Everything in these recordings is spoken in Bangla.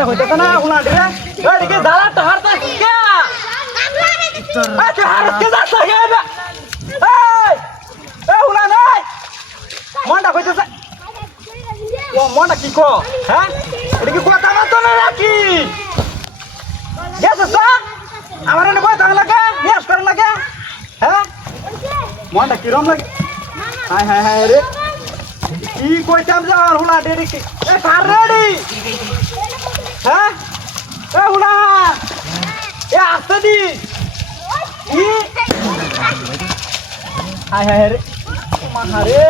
মনে হইতেছে না উনাডি রে এদিকে দাঁড়া তো হারতে কে তুই হারতে যাস কে এই উনা নাই মনটা কইতেছে ও মনটা কি কো হ্যাঁ এদিকে কথা মত না নাকি গেছে তো আমার এনে কই তাহলে লাগে নেস করে লাগে হ্যাঁ মনটা কি রকম লাগে হায় হায় হায় রে কি কইতাম যা হুলা ডেরি এ কার রেডি হ্যাঁ এ হুলা এ আসতে দি কি হায় হায় রে মাহারে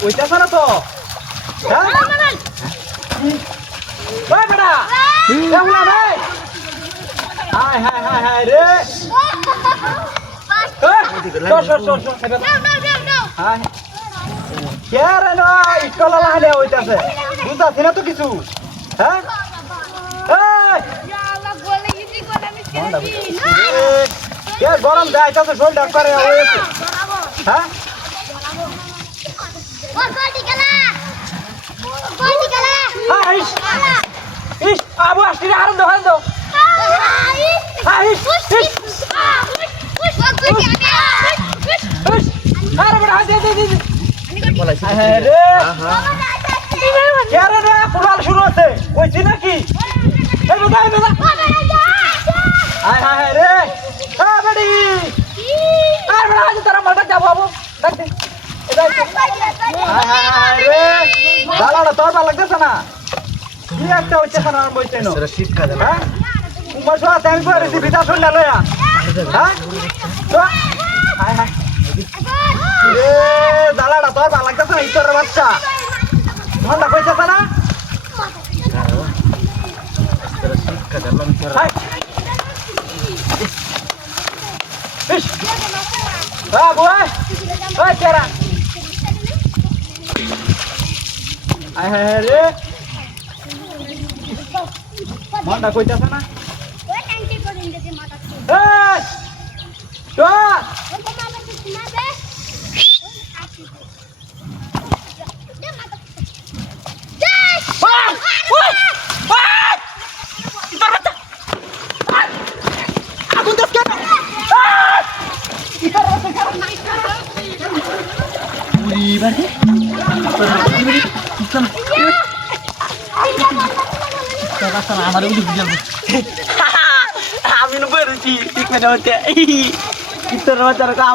কইতাছ না তো হ্যাঁ ওই বেটা এ হুলা ভাই হায় হায় হায় হায় রে সর হায় কে রে না ইস্কলা লাগালে হইতাছে বুঝতাছি না তো কিছু হ্যাঁ কে গরম যাইতাছে শরীরটা করে হয়েছে হ্যাঁ ইস আবু আসছি রে আরো দোকান দাও আরে বড় দে দে দে আরে কেরে রে ফুটবল শুরু হচ্ছে কইছি নাকি এই বেটা এই বেটা হায় হায় রে এ বেডি আরে বড় আজ তোরা মাঠে যাব বাবু দেখ দে হায় হায় রে দালাটা তোর ভালো লাগতেছে না কি একটা হচ্ছে না আর বইতে না সেটা শীত কাজে হ্যাঁ উমার সব টাইম করে দিবি বিদাস হইলা লয়া হ্যাঁ তো হায় হায় রে দালাটা তোর ভালো লাগতেছে না ইতর বাচ্চা মনটা কইতেছে না সেটা শীত কাজে লম হায় ইস বাবু ওই তেরা হায় হায় রে মনটা কইতাছে না এই তো আমি